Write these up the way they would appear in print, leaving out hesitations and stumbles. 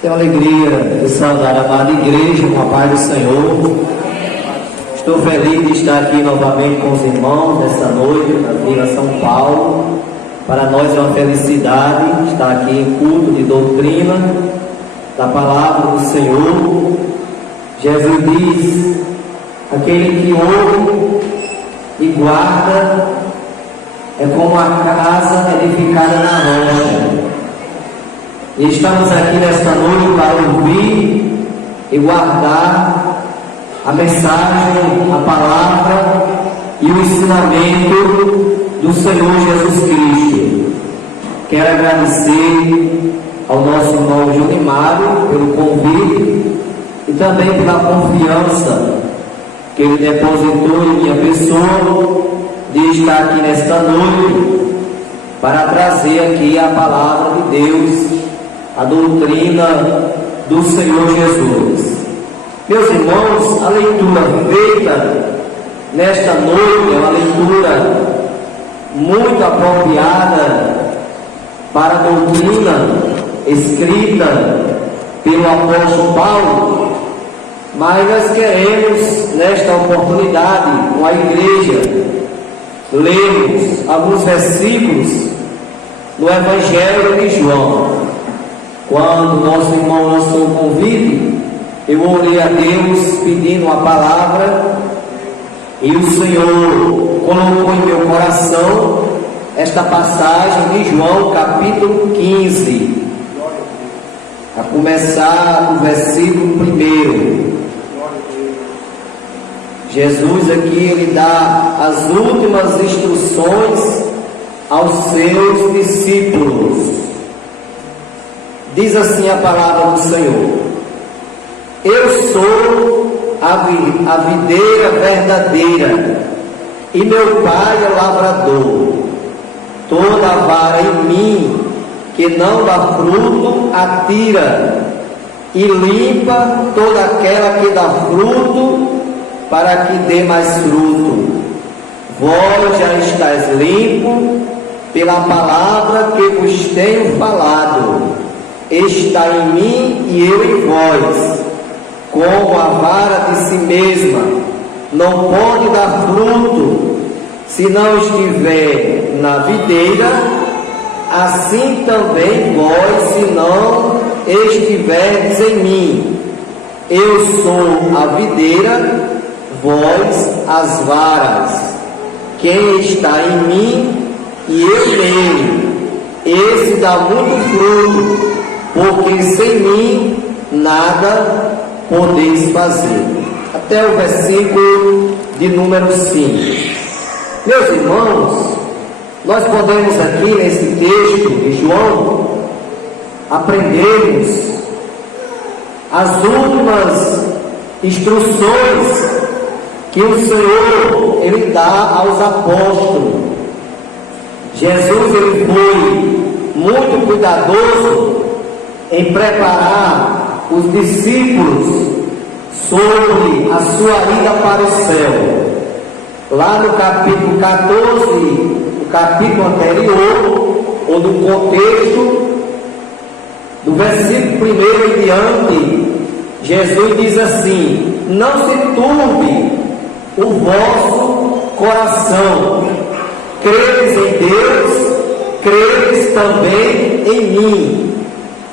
Tenho a alegria de saudar a amada igreja com a paz do Senhor. Estou feliz de estar aqui novamente com os irmãos nesta noite, na Vila São Paulo. Para nós é uma felicidade estar aqui em culto de doutrina da palavra do Senhor. Jesus diz: aquele que ouve e guarda é como a casa edificada na rocha. E estamos aqui nesta noite para ouvir e guardar a mensagem, a palavra e o ensinamento do Senhor Jesus Cristo. Quero agradecer ao nosso irmão Junimário pelo convite e também pela confiança que ele depositou em minha pessoa de estar aqui nesta noite para trazer aqui a palavra de Deus, a doutrina do Senhor Jesus. Meus irmãos, a leitura feita nesta noite é uma leitura muito apropriada para a doutrina escrita pelo apóstolo Paulo, mas nós queremos, nesta oportunidade, com a igreja, lermos alguns versículos no Evangelho de João. Quando nosso irmão lançou o convite, eu orei a Deus pedindo a palavra, e o Senhor colocou em meu coração esta passagem de João capítulo 15, a começar no versículo 1. Jesus aqui ele dá as últimas instruções aos seus discípulos. Diz assim a palavra do Senhor: eu sou a videira verdadeira, e meu Pai é o lavrador. Toda vara em mim que não dá fruto, atira, e limpa toda aquela que dá fruto, para que dê mais fruto. Vós já estáis limpo pela palavra que vos tenho falado. Está em mim e eu em vós. Como a vara de si mesma não pode dar fruto se não estiver na videira, assim também vós, se não estiverdes em mim. Eu sou a videira, vós as varas. Quem está em mim e eu nele, esse dá muito fruto, porque sem mim nada podeis fazer. Até o versículo de número 5. Meus irmãos, nós podemos aqui nesse texto de João aprendermos as últimas instruções que o Senhor ele dá aos apóstolos. Jesus ele foi muito cuidadoso em preparar os discípulos sobre a sua ida para o céu. Lá no capítulo 14, no capítulo anterior, ou no contexto do versículo 1 em diante, Jesus diz assim: não se turbe o vosso coração, credes em Deus, credes também em mim.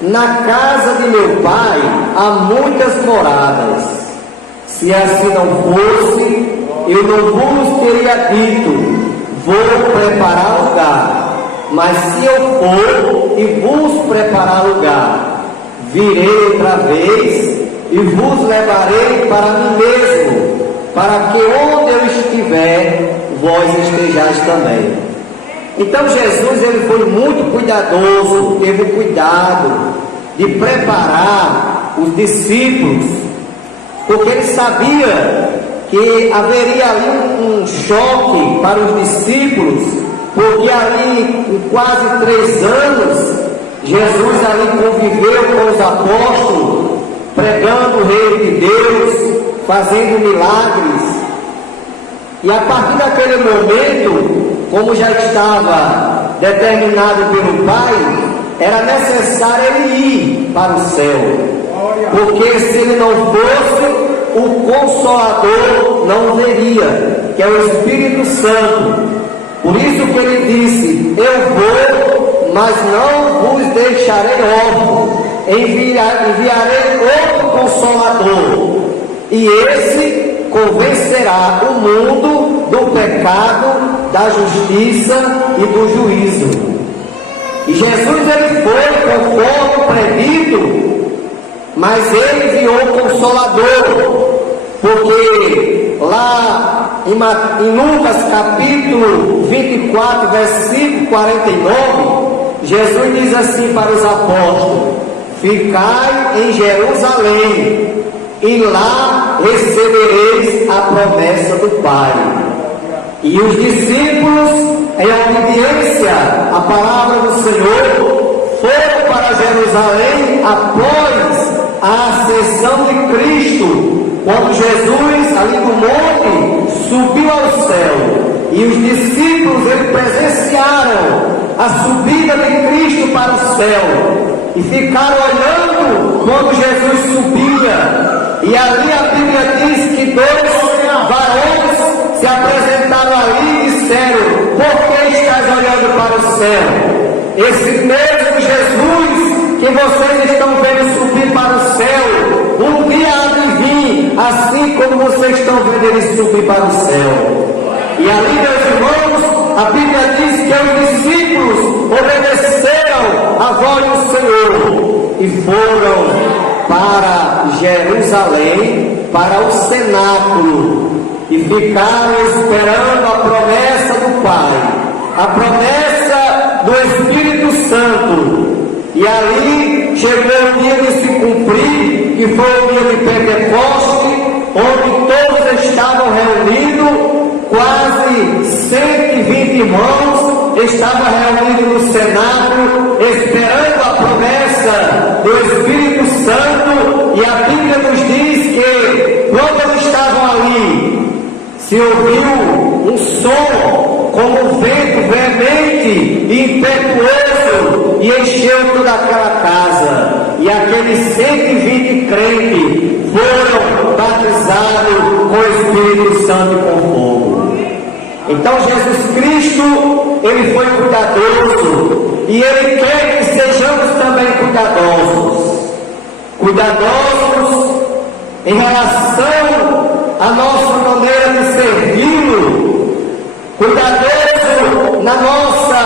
Na casa de meu Pai há muitas moradas. Se assim não fosse, eu não vos teria dito: vou preparar lugar. Mas se eu for e vos preparar lugar, virei outra vez e vos levarei para mim mesmo, para que onde eu estiver, vós estejais também. Então Jesus ele foi muito cuidadoso, teve cuidado de preparar os discípulos, porque ele sabia que haveria ali um choque para os discípulos, porque ali, em quase 3 anos, Jesus ali conviveu com os apóstolos, pregando o reino de Deus, fazendo milagres. E a partir daquele momento, como já estava determinado pelo Pai, era necessário ele ir para o céu, porque se ele não fosse, o Consolador não viria, que é o Espírito Santo. Por isso que ele disse: eu vou, mas não vos deixarei órfãos, enviarei outro Consolador, e esse convencerá o mundo do pecado, da justiça e do juízo. E Jesus ele foi conforme predito, mas ele enviou o Consolador, porque lá em Lucas capítulo 24, versículo 49, Jesus diz assim para os apóstolos: ficai em Jerusalém, e lá recebereis a promessa do Pai. E os discípulos, em obediência à palavra do Senhor, foram para Jerusalém após a ascensão de Cristo, quando Jesus, ali no monte, subiu ao céu. E os discípulos, eles presenciaram a subida de Cristo para o céu, e ficaram olhando quando Jesus subia. E ali a Bíblia diz que dois varões se apresentaram ali e disseram: por que estás olhando para o céu? Esse mesmo Jesus que vocês estão vendo subir para o céu, um dia há de vir, assim como vocês estão vendo ele subir para o céu. E ali, meus irmãos, a Bíblia diz que os discípulos obedeceram à voz do Senhor e foram para Jerusalém, para o cenáculo, e ficaram esperando a promessa do Pai, a promessa do Espírito Santo. E ali chegou o dia de se cumprir, que foi o dia de Pentecoste, onde todos estavam reunidos, quase 120 irmãos estavam reunidos no cenáculo, esperando a promessa do Espírito Santo. E a Bíblia nos diz que quando eles estavam ali, se ouviu um som como um vento veemente e impetuoso, e encheu toda aquela casa, e aqueles 120 crentes foram batizados com o Espírito Santo e com fogo. Então Jesus Cristo, ele foi cuidadoso, e ele quer que sejamos também cuidadosos em relação à nossa maneira de servi-lo, cuidadoso na nossa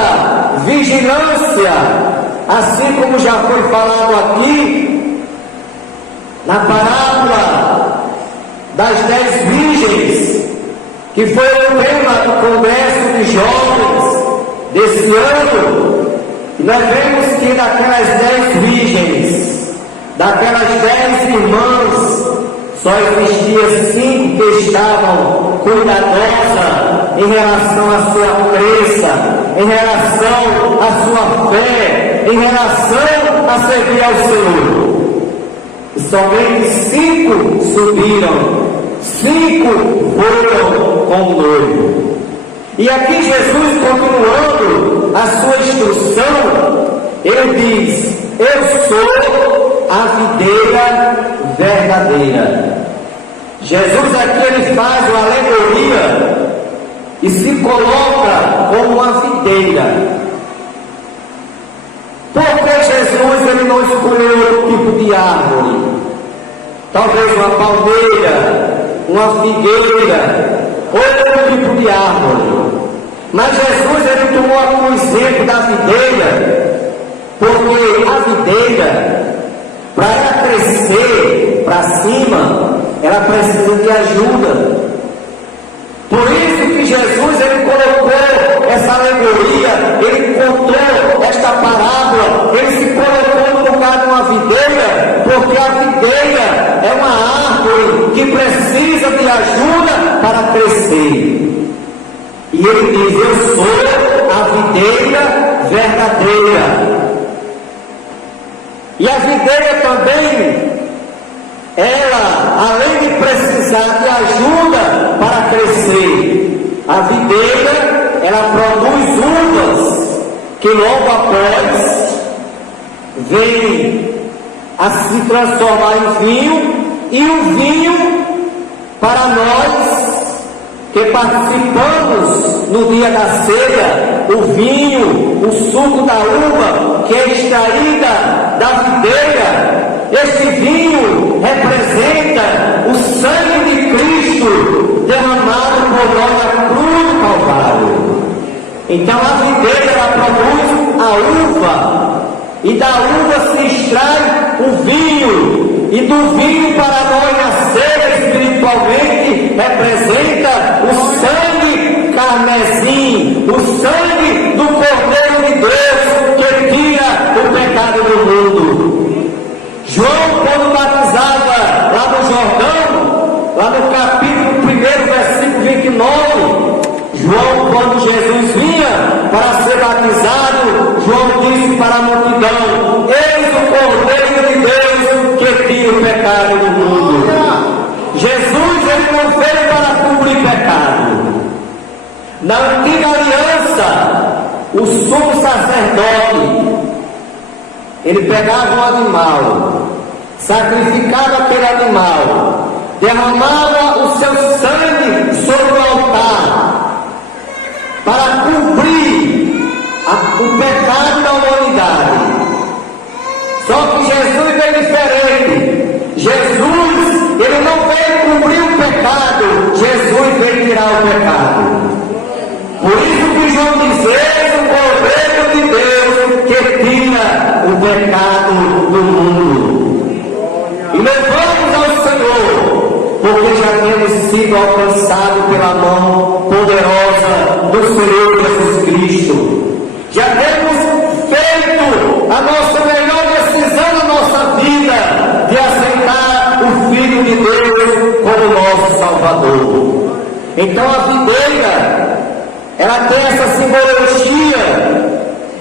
vigilância, assim como já foi falado aqui na parábola das 10 virgens, que foi o tema do congresso de jovens desse ano. E nós vemos que daquelas 10 virgens, daquelas 10 irmãs, só existia 5 que estavam cuidadosas em relação à sua crença, em relação à sua fé, em relação a servir ao Senhor. E somente 5 subiram, 5 foram com o noivo. E aqui Jesus, continuando a sua instrução, ele diz: eu sou a videira verdadeira. Jesus aqui ele faz uma alegoria e se coloca como uma videira. Por que Jesus ele não escolheu outro tipo de árvore? Talvez uma palmeira, uma figueira, outro tipo de árvore. Mas Jesus ele tomou como exemplo da videira, porque a videira, para ela crescer para cima, ela precisa de ajuda. Por isso que Jesus ele colocou essa alegoria, ele contou esta parábola, ele se colocou no lugar de uma videira, porque a videira é uma árvore que precisa de ajuda para crescer. E ele diz: eu sou a videira verdadeira. E a videira também, ela, além de precisar de ajuda para crescer, a videira, ela produz uvas, que logo após vem a se transformar em vinho, e o vinho, para nós que participamos no dia da ceia, o vinho, o suco da uva, que é extraída da videira, este vinho representa o sangue de Cristo derramado por nós na cruz do Calvário. Então a videira ela produz a uva, e da uva se extrai o vinho, e do vinho para nós na ceia espiritualmente representa o sangue carmesim, o sangue do Cordeiro de Deus que tira o pecado do mundo. João, quando batizava lá no Jordão, lá no capítulo 1, versículo 29, João, quando Jesus vinha para ser batizado, João disse para a multidão: eis o Cordeiro de Deus que tira o pecado do mundo. Jesus, ele não veio para cobrir pecado. Na antiga aliança, o sumo sacerdote, ele pegava um animal, sacrificava aquele animal, derramava o seu sangue sobre o altar, para cumprir o pecado da humanidade. Só que Jesus é diferente. Jesus, ele não veio cumprir o pecado, Jesus veio tirar o pecado. Por isso que João diz: eis o Cordeiro de Deus que tira o pecado do mundo. E levamos ao Senhor, porque já temos sido alcançados pela mão poderosa do Senhor Jesus Cristo. Já temos feito a nossa melhor decisão na nossa vida de aceitar o Filho de Deus como nosso Salvador. Então a videira, ela tem essa simbologia,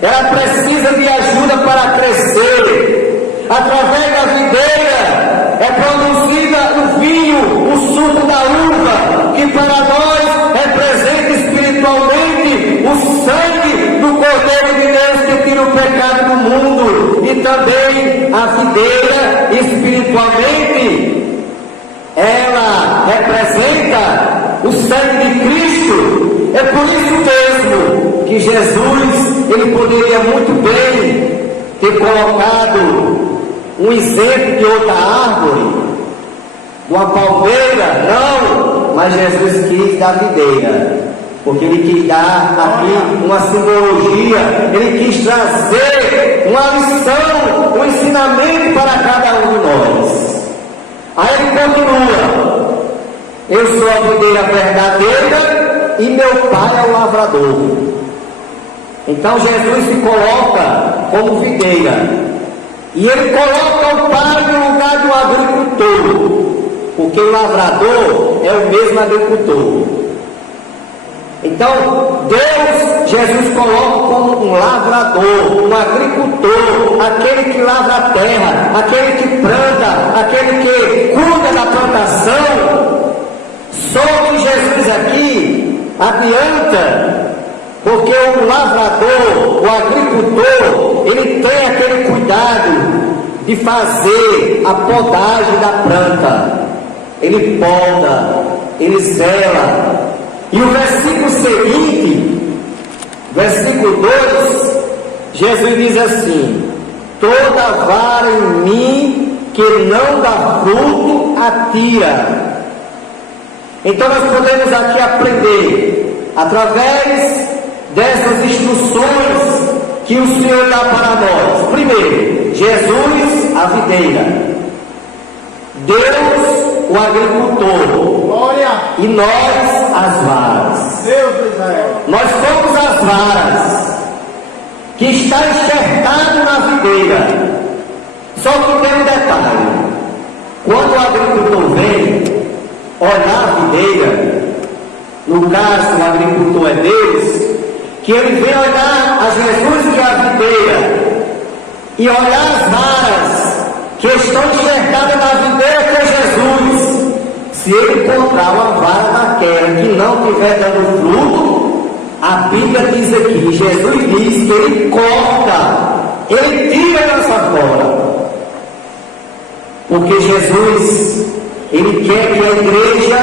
ela precisa de ajuda para crescer. Através da videira é produzida o vinho, o suco da uva, que para nós representa espiritualmente o sangue do Cordeiro de Deus que tira o pecado do mundo. E também a videira, espiritualmente, ela representa o sangue de Cristo. É por isso mesmo que Jesus, ele poderia muito bem ter colocado um exemplo de outra árvore, uma palmeira, não, mas Jesus quis da videira, porque ele quis dar aqui uma simbologia, ele quis trazer uma lição, um ensinamento para cada um de nós. Aí ele continua: eu sou a videira verdadeira e meu pai é o lavrador. Então Jesus se coloca como videira, e ele coloca o pai no lugar do agricultor, porque o lavrador é o mesmo agricultor. Então Deus, Jesus coloca como um lavrador, um agricultor, aquele que lavra a terra, aquele que planta, aquele que cuida da plantação. Só que Jesus aqui adianta, porque o lavrador, o agricultor, ele tem aquele cuidado de fazer a podagem da planta. Ele poda, ele zela. E o versículo seguinte, versículo 2, Jesus diz assim: toda vara em mim que não dá fruto, atira. Então nós podemos aqui aprender, através dessas instruções que o Senhor dá para nós. Primeiro, Jesus, a videira, Deus, o agricultor, glória, e nós, as varas. Deus, Israel. Nós somos as varas que está enxertado na videira. Só que tem um detalhe: quando o agricultor vem olhar a videira, no caso o agricultor é Deus, que ele vem olhar a Jesus, que é a videira, e olhar as varas que estão enxertadas na videira, que é Jesus. Se ele encontrar uma vara daquela que não estiver dando fruto, a Bíblia diz aqui, Jesus diz que ele corta, ele tira dessa forma. Porque Jesus, Ele quer que a igreja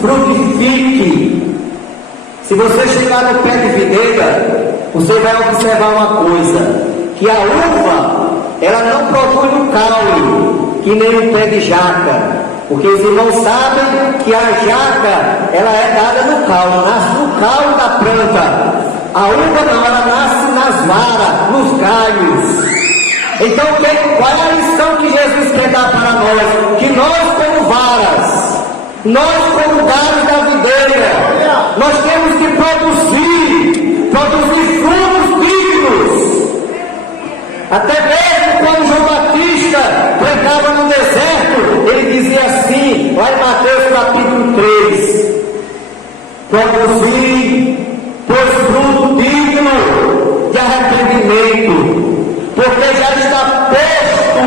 frutifique. Se você chegar no pé de videira, você vai observar uma coisa, que a uva, ela não produz no caule, que nem o pé de jaca. Porque os irmãos sabem que a jaca, ela é dada no caule, nasce no caule da planta. A uva não, ela nasce nas varas, nos galhos. Então, qual é a lição que Jesus quer dar para nós? Que nós, como varas, nós, como galhos da videira, nós temos que produzir frutos dignos. Até mesmo quando João Batista pregava no deserto, ele dizia assim, lá em Mateus capítulo 3, produzir, pois fruto digno de arrependimento, porque já está posto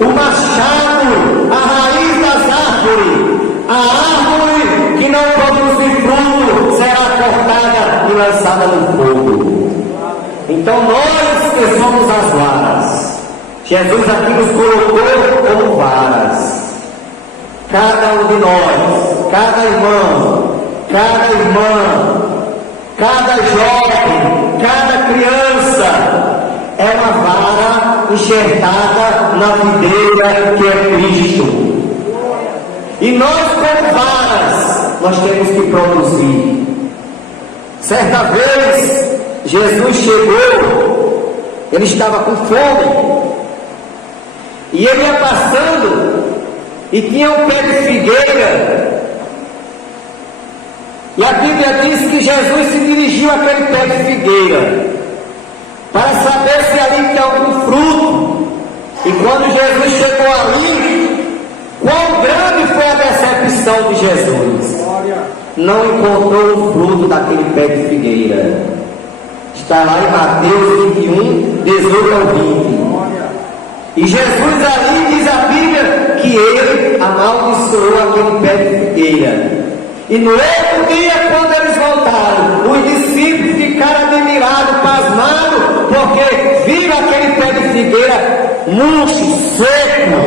o machado à raiz das árvores. A árvore que não produzir fruto será cortada e lançada no fogo. Então nós que somos as varas, Jesus aqui nos colocou como varas. Cada um de nós, cada irmão, cada irmã, cada jovem, cada criança é uma vara enxertada na videira que é Cristo. E nós, como varas, nós temos que produzir. Certa vez, Jesus chegou, ele estava com fome, e ele ia passando, e tinha um pé de figueira, e a Bíblia diz que Jesus se dirigiu àquele pé de figueira, para saber se ali tinha algum fruto. E quando Jesus chegou ali, quão grande foi a decepção de Jesus! Não encontrou o fruto daquele pé de figueira. Está lá em Mateus 21, 18 ao 20. E Jesus ali diz a Bíblia que ele amaldiçoou aquele pé de figueira. E no outro dia, quando eles voltaram, os discípulos ficaram admirados, pasmados, porque viram aquele pé de figueira murcho, seco.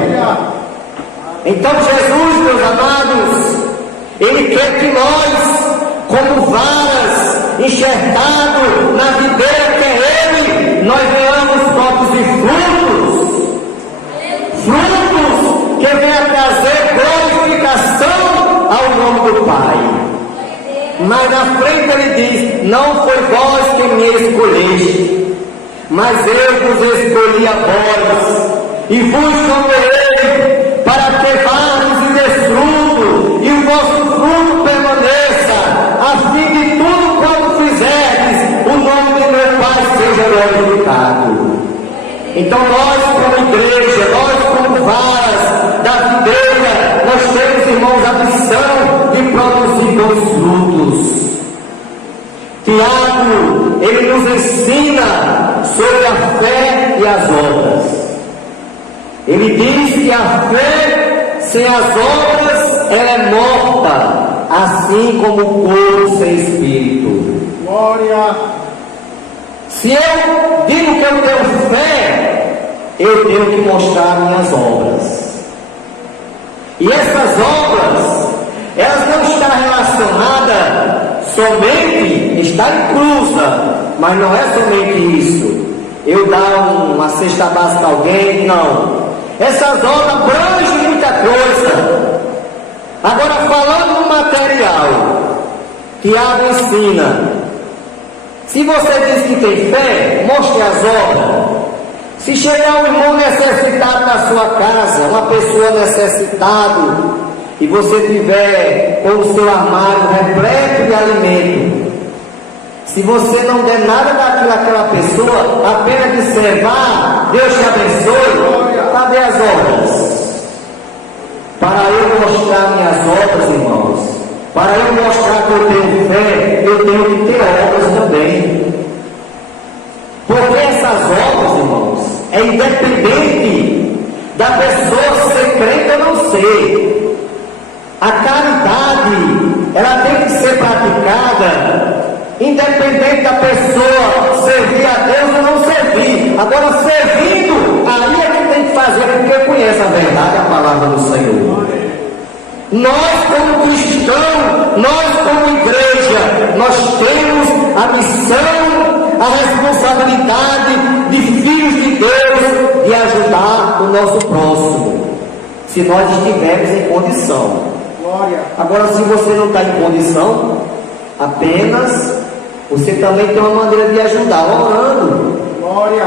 Então Jesus, meus amados, Ele quer que nós, como varas, enxertados na videira que é Ele, nós venhamos produzir frutos que venham trazer glorificação ao nome do Pai. Mas na frente ele diz, não foi vós que me escolheste, mas eu vos escolhi a vós, e vos chamei para que vades e dês fruto, e o vosso fruto permaneça, a fim de tudo quanto fizerdes, o nome de meu Pai seja glorificado. Então nós, como igreja, nós como varas da videira, nós temos, irmãos, a missão de produzir bons frutos. Tiago, ele nos ensina sobre a fé e as obras. Ele diz que a fé sem as obras, ela é morta, assim como o corpo sem espírito. Glória! Se eu digo que eu tenho fé, eu tenho que mostrar minhas obras. E essas obras, elas não estão relacionadas somente, está inclusa, mas não é somente isso. Eu dar uma cesta básica a alguém, não. Essas obras abrangem muita coisa. Agora, falando no material, Tiago ensina, se você diz que tem fé, mostre as obras. Se chegar um irmão necessitado na sua casa, uma pessoa necessitada, e você tiver com o seu armário repleto de alimento, se você não der nada daquilo àquela pessoa, apenas disser, vá, Deus te abençoe, cadê as obras? Para eu mostrar minhas obras, irmãos, para eu mostrar que eu tenho fé, eu tenho que ter obras também. Porque essas obras, irmãos, é independente da pessoa ser crente ou não ser. A caridade, ela tem que ser praticada independente da pessoa servir a Deus ou não servir. Agora, servindo, aí é que tem que fazer, porque conhece a verdade, a palavra do Senhor. Nós como cristãos, nós como igreja, nós temos a missão, a responsabilidade de filhos de Deus de ajudar o nosso próximo, se nós estivermos em condição. Glória. Agora, se você não está em condição, apenas você também tem uma maneira de ajudar, orando. Glória.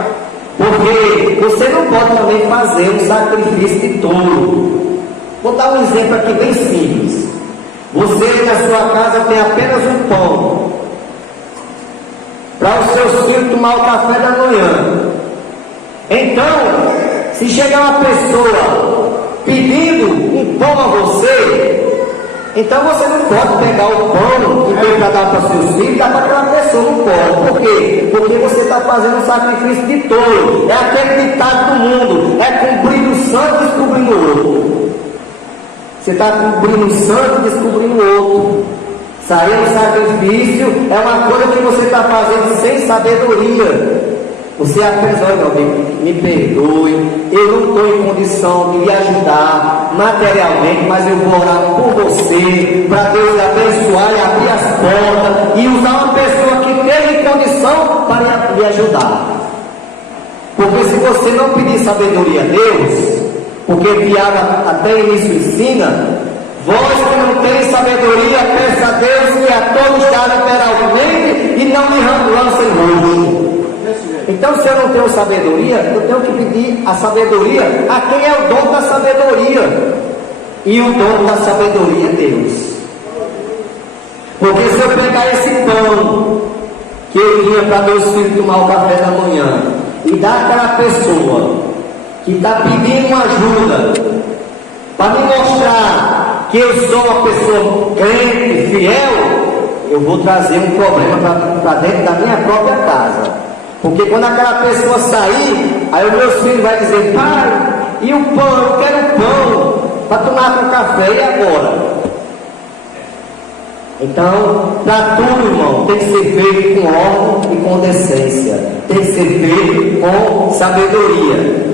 Porque você não pode também fazer um sacrifício de touro. Vou dar um exemplo aqui bem simples. Você na sua casa tem apenas um pão para os seus filhos tomar o café da manhã. Então, se chegar uma pessoa pedindo um pão a você, então você não pode pegar o pão que tem para dar para seus filhos e dar para aquela pessoa, não pode. Por quê? Porque você está fazendo um sacrifício de touro. É aquele ditado do mundo, é cumprindo o santo e descobrindo o outro. Você está cumprindo o santo e descobrindo o outro. Sair do sacrifício é uma coisa que você está fazendo sem sabedoria. Você apenas, olha, meu amigo, me perdoe, eu não estou em condição de lhe ajudar materialmente, mas eu vou orar por você, para Deus lhe abençoar e abrir as portas, e usar uma pessoa que teve condição para lhe ajudar. Porque se você não pedir sabedoria a Deus, porque Tiago até início ensina, vós que não tereis sabedoria, peça a Deus que a todos dá liberalmente e não me lancem roxo. Então, se eu não tenho sabedoria, eu tenho que pedir a sabedoria a quem é o dono da sabedoria. E o dono da sabedoria é Deus. Porque se eu pegar esse pão que eu tinha para meus filhos tomar o café da manhã e dar àquela pessoa que está pedindo ajuda para me mostrar que eu sou uma pessoa crente, fiel, eu vou trazer um problema para dentro da minha própria casa. Porque quando aquela pessoa sair, aí os meus filhos vão dizer, pai, e o pão? Eu quero pão para tomar com café, e agora? Então, para tudo, irmão, tem que ser feito com ordem e com decência. Tem que ser feito com sabedoria.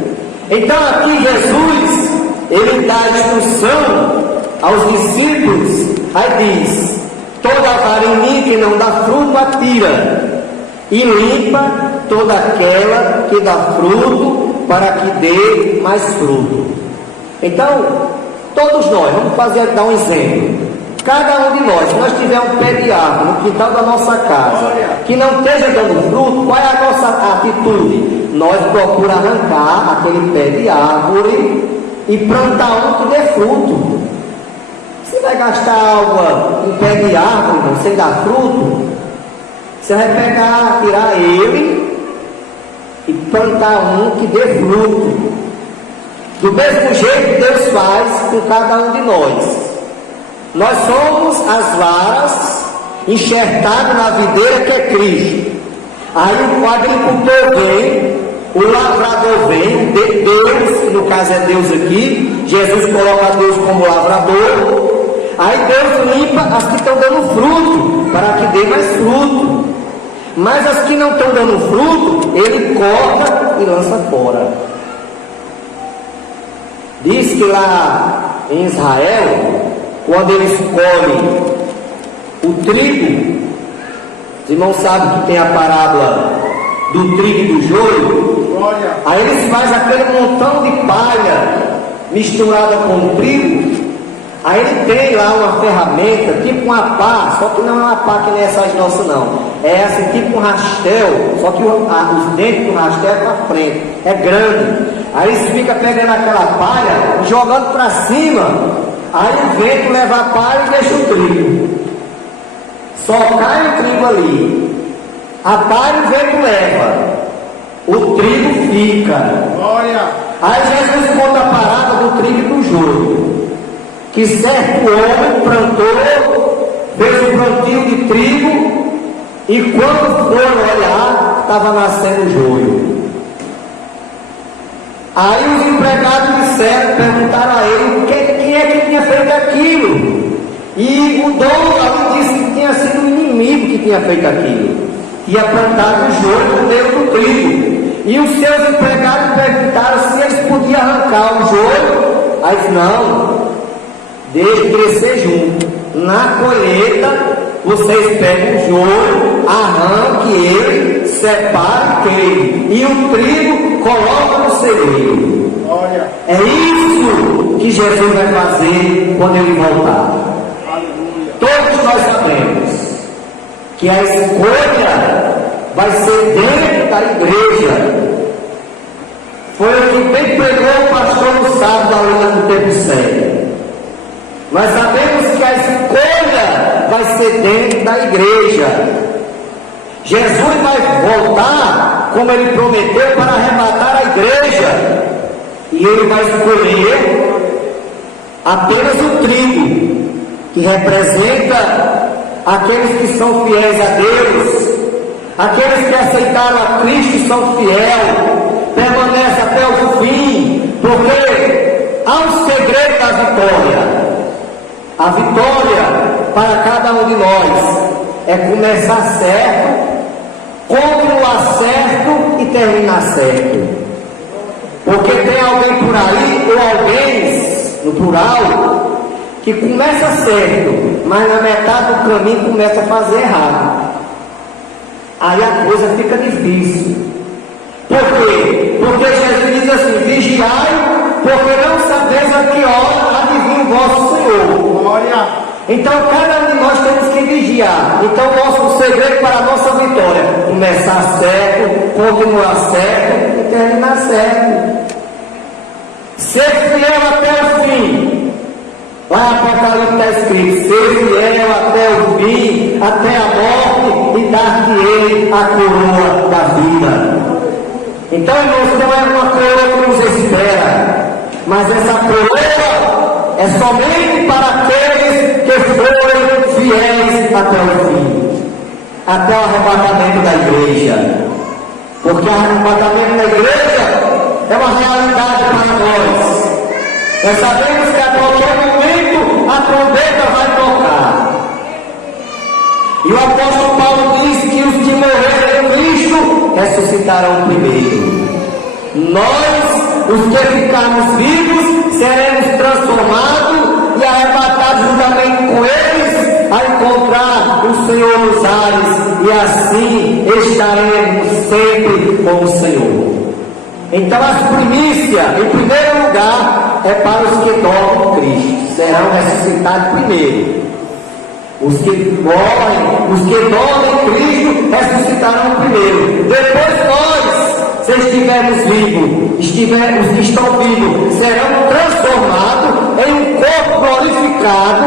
Então aqui Jesus, ele dá a instrução aos discípulos, aí diz, toda vara em mim que não dá fruto, atira, e limpa toda aquela que dá fruto, para que dê mais fruto. Então, todos nós, vamos dar um exemplo. Cada um de nós, se nós tivermos um pé de árvore no quintal da nossa casa, que não esteja dando fruto, qual é a nossa atitude? Nós procuramos arrancar aquele pé de árvore e plantar um que dê fruto. Você vai gastar água em pé de árvore, irmão, sem dar fruto? Você vai pegar, tirar ele e plantar um que dê fruto. Do mesmo jeito que Deus faz com cada um de nós. Nós somos as varas enxertadas na videira que é Cristo. Aí o agricultor vem, o lavrador vem, Deus, que no caso é Deus aqui, Jesus coloca Deus como lavrador. Aí Deus limpa as que estão dando fruto, para que dê mais fruto. Mas as que não estão dando fruto, ele corta e lança fora. Diz que lá em Israel, quando eles colhem o trigo, os irmãos sabem que tem a parábola do trigo e do joio. Aí eles fazem aquele montão de palha misturada com o trigo. Aí ele tem lá uma ferramenta, tipo uma pá, só que não é uma pá que nem essas nossas não. É assim, tipo um rastel, só que os dentes do rastel é para frente, é grande. Aí eles ficam pegando aquela palha, jogando para cima. Aí o vento leva a palha e deixa o trigo. Só cai o trigo ali. A palha o vento leva. O trigo fica. Glória. Aí Jesus conta a parada do trigo e do joio. Que certo homem plantou, fez um plantio de trigo, e quando foram olhar, estava nascendo joio. Aí os empregados perguntaram a ele quem é que tinha feito aquilo. E o dono ali disse que tinha sido o inimigo que tinha feito aquilo. Tinha plantado o joio no meio do trigo. E os seus empregados perguntaram se eles podiam arrancar o joio. Aí disse, não, deixe crescer junto. Na colheita, vocês pegam o joio, arranque ele, separe e queime. E o trigo coloca no celeiro. Olha. É isso que Jesus vai fazer quando ele voltar. Aleluia. Todos nós sabemos que a escolha vai ser dentro da igreja. Foi o que bem pregou o pastor no sábado ali no tempo sério. Nós sabemos que a escolha vai ser dentro da igreja. Jesus vai voltar, como ele prometeu, para arrebatar a igreja. E ele vai escolher apenas o trigo, que representa aqueles que são fiéis a Deus, aqueles que aceitaram a Cristo e são fiéis, permanecem até o fim, porque há um segredo da vitória. A vitória para cada um de nós é começar certo, continuar certo e terminar certo. Porque tem alguém por aí, ou alguém, no plural, que começa certo, mas na metade do caminho começa a fazer errado. Aí a coisa fica difícil. Por quê? Porque Jesus diz assim, vigiai, porque não sabeis a que hora há de vir o vosso Senhor. Glória. Então cada um de nós temos que vigiar. Então o nosso segredo para a nossa vitória, começar certo, continuar certo e terminar certo. Ser fiel até o fim. Lá em Apocalipse está escrito, ser fiel até o fim, até a morte, e dar-te ele a coroa da vida. Então, irmãos, não é uma coroa que nos espera, mas essa coroa é somente para aqueles que forem fiéis até o fim, até o arrebatamento da igreja. Porque o arrebatamento da igreja é uma realidade para nós. Nós sabemos que a qualquer momento a trombeta vai tocar. E o apóstolo Paulo diz que os que morreram em Cristo ressuscitarão primeiro. Nós, os que ficarmos vivos, seremos transformados e arrebatados juntamente com eles a encontrar o Senhor nos ares, e assim estaremos sempre com o Senhor. Então as primícias, em primeiro lugar, é para os que dormem em Cristo, serão ressuscitados primeiro. Os que morrem, os que dormem em Cristo, ressuscitarão primeiro. Depois nós, se estivermos vivos, os que estão vivos, serão transformados em um corpo glorificado,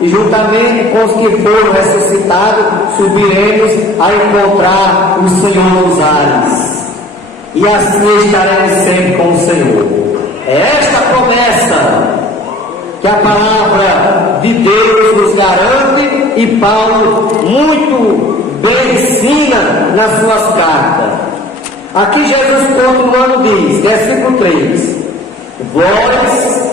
e juntamente com os que foram ressuscitados, subiremos a encontrar o Senhor nos ares. E assim estaremos sempre com o Senhor. É esta promessa que a palavra de Deus nos garante, e Paulo muito bem ensina nas suas cartas. Aqui Jesus continuando diz, versículo 3: vós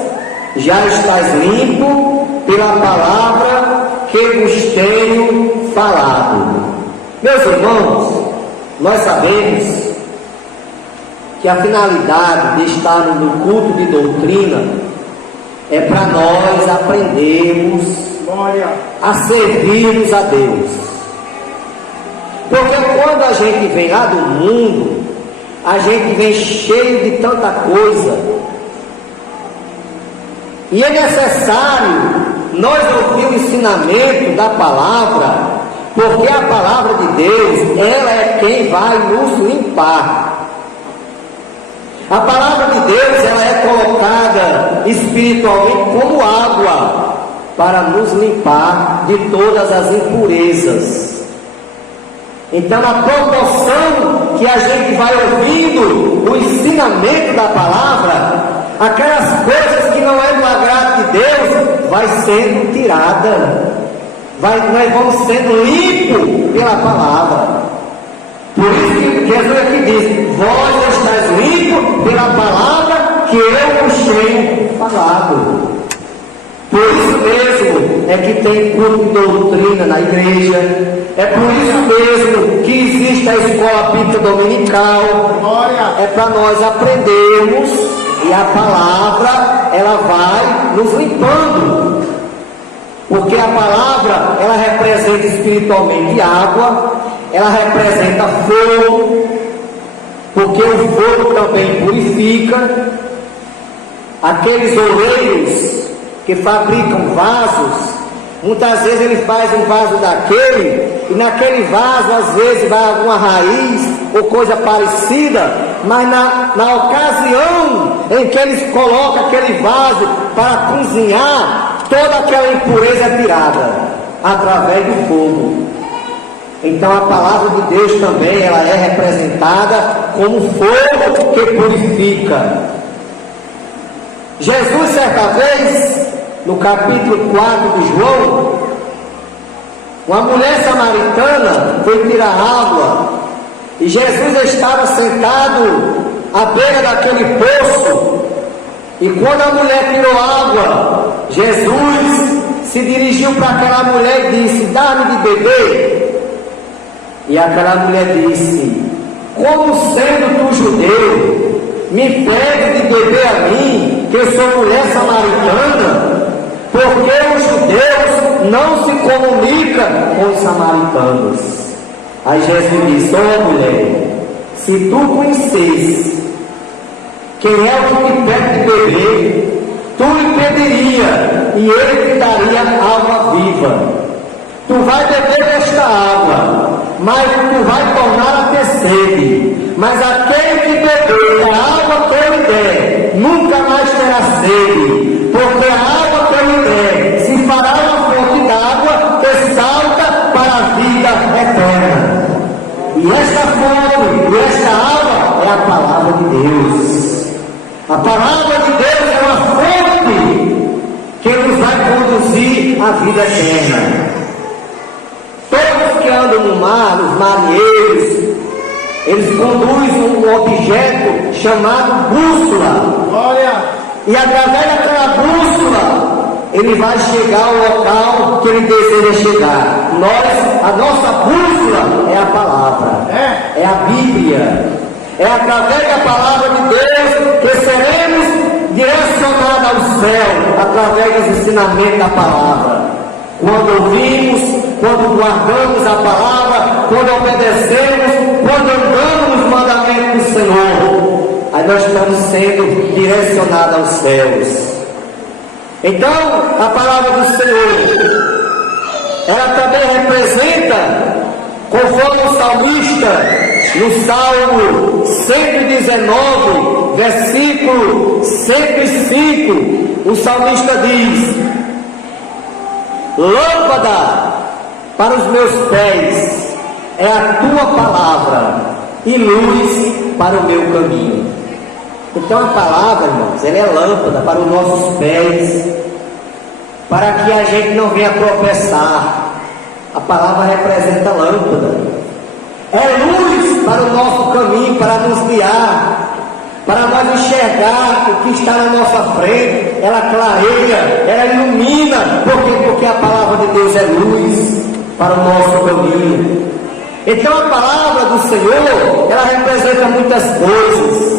já estáis limpo pela palavra que vos tenho falado. Meus irmãos, nós sabemos que a finalidade de estar no culto de doutrina é para nós aprendermos a servirmos a Deus. Porque quando a gente vem lá do mundo, a gente vem cheio de tanta coisa, e é necessário nós ouvir o ensinamento da palavra, porque a palavra de Deus, ela é quem vai nos limpar. A palavra de Deus, ela é colocada espiritualmente como água para nos limpar de todas as impurezas. Então, na proporção que a gente vai ouvindo o ensinamento da palavra, aquelas coisas que não é do agrado de Deus vai sendo tirada, nós vamos sendo limpos pela palavra. Por isso que Jesus aqui diz: vós estáis limpos pela palavra que eu vos tenho falado. Por isso mesmo é que tem culto de doutrina na igreja. É por isso mesmo que existe a escola bíblica dominical. É para nós aprendermos e a palavra, ela vai nos limpando. Porque a palavra, ela representa espiritualmente água, ela representa fogo, porque o fogo também purifica. Aqueles oleiros que fabricam vasos, muitas vezes ele faz um vaso daquele, e naquele vaso às vezes vai alguma raiz ou coisa parecida, mas na ocasião em que eles colocam aquele vaso para cozinhar, toda aquela impureza é tirada através do fogo. Então a palavra de Deus também, ela é representada como fogo que purifica. Jesus, certa vez, no capítulo 4 de João, uma mulher samaritana foi tirar água, e Jesus estava sentado à beira daquele poço, e quando a mulher tirou água, Jesus se dirigiu para aquela mulher e disse: dá-me de beber. E aquela mulher disse: como sendo tu judeu, me pede de beber a mim, que eu sou mulher samaritana? Porque os judeus não se comunicam com os samaritanos. Aí Jesus disse: ó mulher, se tu conhecesse quem é o que te pede de beber, tu lhe pediria, e ele te daria água viva. Tu vai beber desta água, mas tu vai tornar a ter sede. Mas aquele que beber da água que eu lhe der, nunca mais terá sede, porque a água que eu lhe der se fará uma fonte d'água que salta para a vida eterna. E esta fonte, e esta água é a palavra de Deus. A palavra de Deus é uma fonte que nos vai conduzir à vida eterna. Todos que andam no mar, os marinheiros, eles conduzem um objeto chamado bússola. Glória! E através daquela bússola, ele vai chegar ao local que ele deseja chegar. A nossa bússola é a palavra, é a Bíblia. É através da palavra de Deus que seremos direcionados ao céu, através dos ensinamentos da palavra. Quando ouvimos, quando guardamos a palavra, quando obedecemos, quando andamos nos mandamentos do Senhor, aí nós estamos sendo direcionados aos céus. Então, a palavra do Senhor, ela também representa, conforme o salmista, no Salmo 119, versículo 105, o salmista diz: lâmpada para os meus pés é a tua palavra e luz para o meu caminho. Então a palavra, irmãos, ela é lâmpada para os nossos pés, para que a gente não venha tropeçar. A palavra representa lâmpada. É luz para o nosso caminho, para nos guiar, para nós enxergar o que está na nossa frente. Ela clareia, ela ilumina. Por quê? Porque a palavra de Deus é luz para o nosso caminho. Então a palavra do Senhor, ela representa muitas coisas.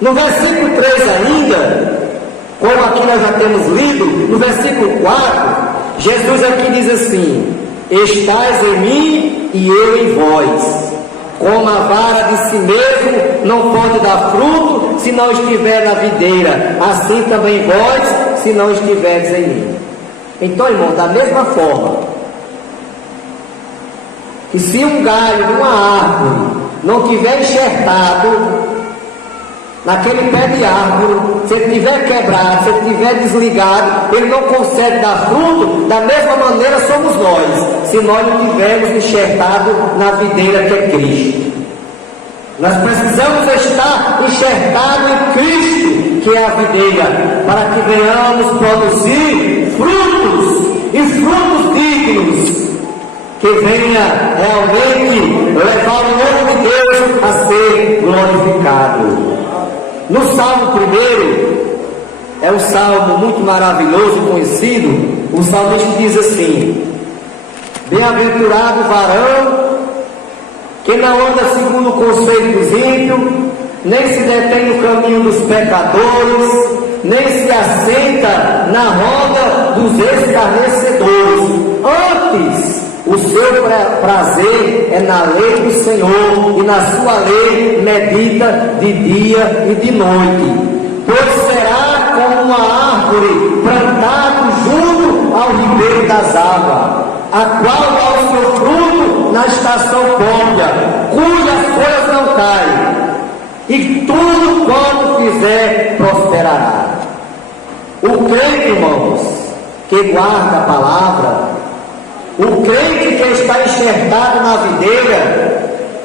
No versículo 3 ainda, como aqui nós já temos lido, no versículo 4, Jesus aqui diz assim: estais em mim e eu em vós. Como a vara de si mesmo não pode dar fruto se não estiver na videira, assim também vós, se não estiverdes em mim. Então, irmão, da mesma forma que se um galho de uma árvore não tiver enxertado naquele pé de árvore, se ele estiver quebrado, se ele estiver desligado, ele não consegue dar fruto. Da mesma maneira somos nós, se nós não tivermos enxertado na videira que é Cristo. Nós precisamos estar enxertados em Cristo, que é a videira, para que venhamos produzir frutos, e frutos dignos, que venha realmente levar o nome de Deus a ser glorificado. No Salmo 1, é um salmo muito maravilhoso e conhecido. O salmista diz assim: bem-aventurado o varão que não anda segundo o conselho dos ímpios, nem se detém no caminho dos pecadores, nem se assenta na roda dos escarnecedores. Antes, o seu prazer é na lei do Senhor, e na sua lei medita de dia e de noite. Pois será como uma árvore plantada junto ao ribeiro das águas, a qual dá o seu fruto na estação própria, cujas folhas não caem, e tudo quanto fizer prosperará. O crente, irmãos, que guarda a palavra, o crente que está enxertado na videira,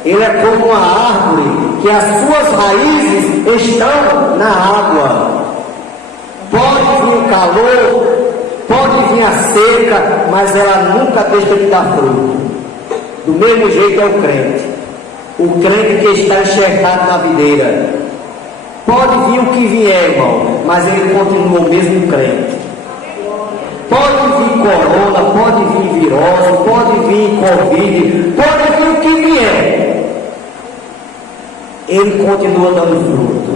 ele é como uma árvore que as suas raízes estão na água. Pode vir o calor, pode vir a seca, mas ela nunca deixa de dar fruto. Do mesmo jeito é o crente que está enxertado na videira. Pode vir o que vier, irmão, mas ele continua o mesmo crente. Pode vir corona, pode vir virose, pode vir covid, pode vir o que vier, ele continua dando fruto.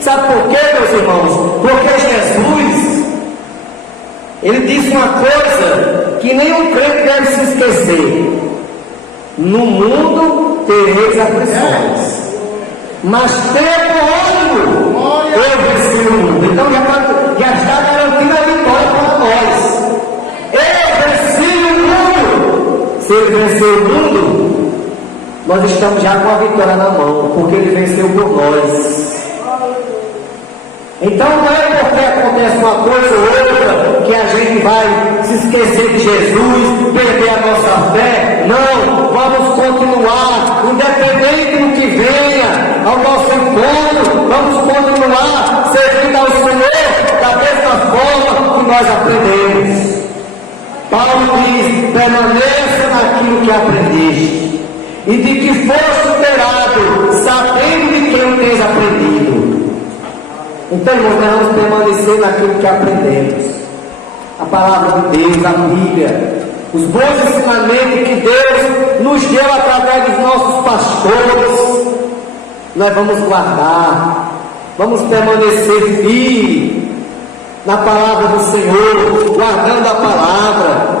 Sabe por quê, meus irmãos? Porque Jesus, ele disse uma coisa que nenhum crente deve se esquecer: no mundo tereis aflições, mas tenha ânimo, eu venci o mundo. Então já está garantindo a vitória para nós. Eu venci o mundo. Se ele venceu o mundo, nós estamos já com a vitória na mão, porque ele venceu por nós. Então não é porque acontece uma coisa ou outra que a gente vai se esquecer de Jesus, perder a nossa fé. Não, vamos continuar, independente do que venha ao nosso encontro, vamos continuar servindo ao Senhor da mesma forma que nós aprendemos. Paulo diz: permaneça naquilo que aprendeste, e de que foste liberado, sabendo de quem tens aprendido. Então, irmãos, nós vamos permanecer naquilo que aprendemos. A palavra de Deus, a Bíblia, os bons ensinamentos que Deus nos deu através dos nossos pastores, nós vamos guardar, vamos permanecer firmes na palavra do Senhor, guardando a palavra.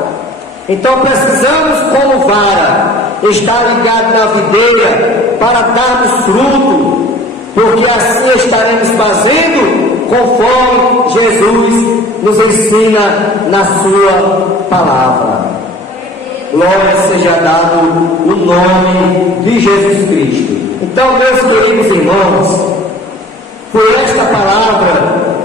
Então precisamos, como vara, estar ligado na videira para darmos fruto, porque assim estaremos fazendo conforme Jesus nos ensina na sua palavra. Glória seja dado o nome de Jesus Cristo. Então, meus queridos irmãos, foi esta palavra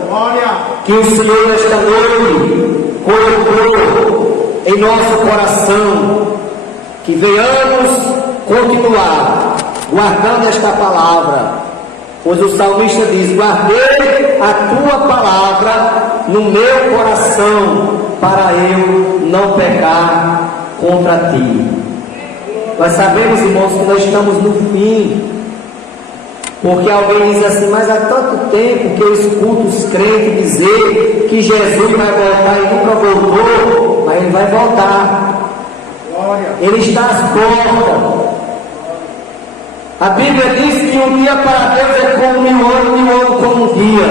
que o Senhor esta noite colocou em nosso coração, que venhamos continuar guardando esta palavra. Pois o salmista diz: guardei a tua palavra no meu coração, para eu não pecar contra ti. Nós sabemos, irmãos, que nós estamos no fim, porque alguém diz assim: mas há tanto tempo que eu escuto os crentes dizer que Jesus vai voltar e nunca voltou. Mas ele vai voltar, ele está às portas. A Bíblia diz que um dia para Deus é como 1000 anos, 1000 anos como um dia.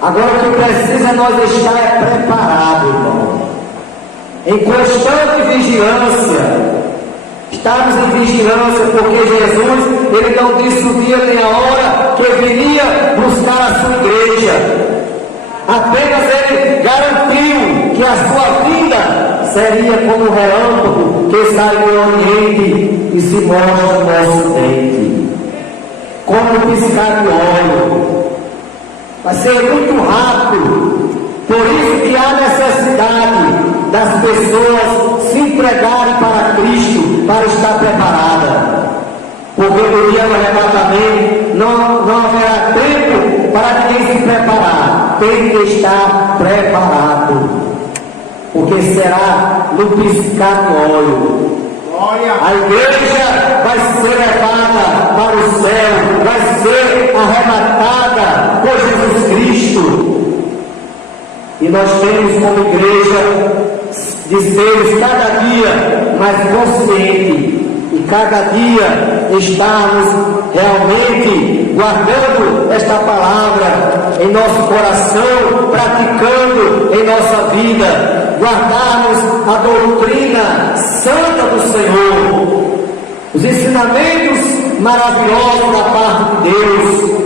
Agora o que precisa nós estar preparados, irmão, em constante vigilância. Estamos em vigilância, porque Jesus, ele não disse o dia nem a hora que viria buscar a sua igreja. Apenas ele garantiu que a sua vida seria como um relâmpago que sai do Oriente e se mostra no Ocidente, como um piscar de olho. Vai ser muito rápido. Por isso que há necessidade das pessoas se entregarem para Cristo, para estar preparada. Porque no dia do arrebatamento não haverá tempo para ninguém se preparar. Tem que estar preparado, porque será no piscar de olho. A igreja vai ser levada para o céu, vai ser arrebatada por Jesus Cristo. E nós temos como igreja de sermos cada dia mais conscientes, e cada dia estarmos realmente guardando esta palavra em nosso coração, praticando em nossa vida, guardarmos a doutrina santa do Senhor, os ensinamentos maravilhosos da parte de Deus.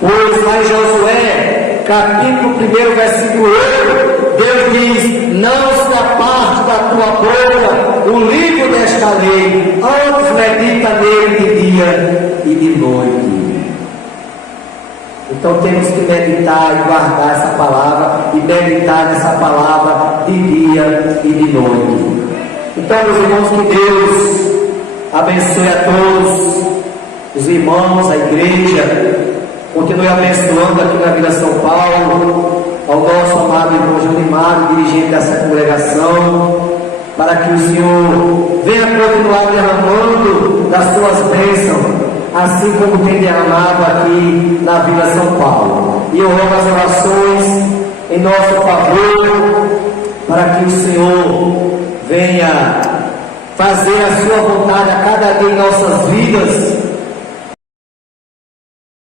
Pois lá em Josué, capítulo 1, versículo 8, Deus diz: não se aparte da tua boca o livro desta lei, antes medita nele de dia e de noite. Então temos que meditar e guardar essa palavra, e meditar nessa palavra de dia e de noite. Então, meus irmãos, que Deus abençoe a todos os irmãos, a igreja. Continue abençoando aqui na Vila São Paulo, ao nosso amado irmão Junimar, dirigente dessa congregação, para que o Senhor venha continuar derramando das suas bênçãos, assim como tem derramado aqui na Vila São Paulo. E eu rogo as orações em nosso favor, para que o Senhor venha fazer a sua vontade a cada dia em nossas vidas,